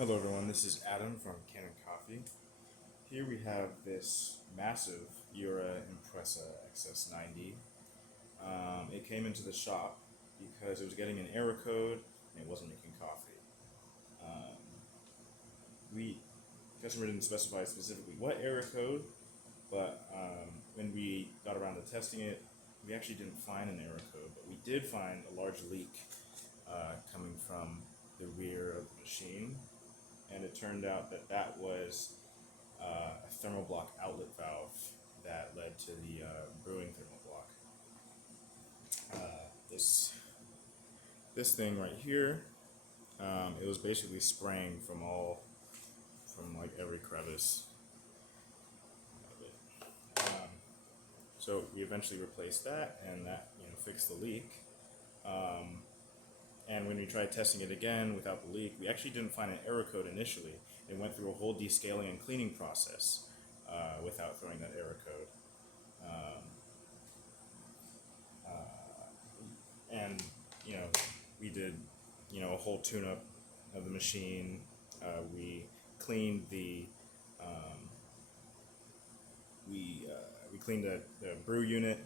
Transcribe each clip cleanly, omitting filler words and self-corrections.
Hello everyone, this is Adam from Kanen Coffee. Here we have this massive Jura Impressa XS90. It came into the shop because it was getting an error code and it wasn't making coffee. Um, we customer didn't specify specifically what error code, but when we got around to testing it, we actually didn't find an error code, but we did find a large leak coming from the rear of the machine. And it turned out that that was a thermal block outlet valve that led to the brewing thermal block. This thing right here, it was basically spraying from like every crevice of it. So we eventually replaced that, and that fixed the leak. And when we tried testing it again without the leak, we actually didn't find an error code initially. It went through a whole descaling and cleaning process without throwing that error code. And we did a whole tune-up of the machine. We cleaned the we cleaned the brew unit,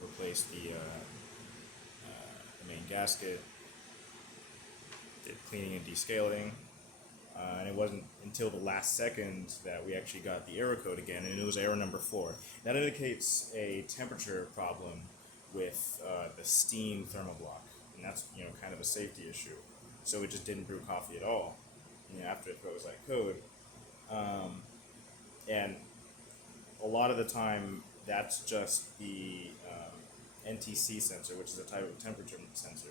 replaced the main gasket, did cleaning and descaling, and it wasn't until the last second that we actually got the error code again, and it was error number 4. That indicates a temperature problem with the steam thermal block, and that's kind of a safety issue. So it just didn't brew coffee at all after it throws that code, and a lot of the time that's just the NTC sensor, which is a type of temperature sensor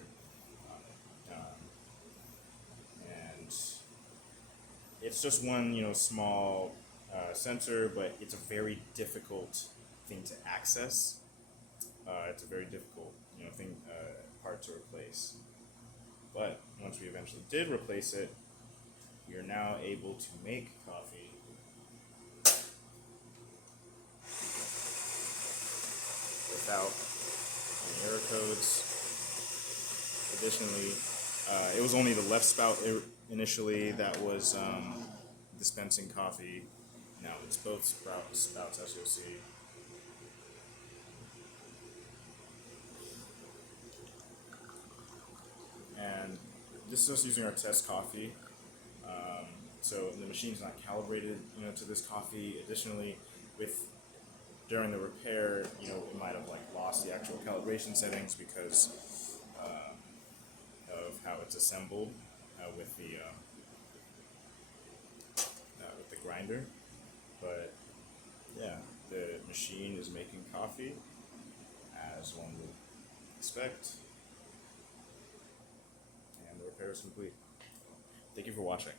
on it. And it's just one small sensor, but it's a very difficult thing to access. It's a very difficult part to replace. But once we eventually did replace it, we are now able to make coffee without any error codes. Additionally, it was only the left spout initially that was dispensing coffee. Now it's both spouts, as you'll see. And this is just using our test coffee. So the machine's not calibrated, to this coffee. Additionally, during the repair, it might have lost the actual calibration settings because of how it's assembled with the grinder. But yeah, the machine is making coffee as one would expect, and the repair is complete. Thank you for watching.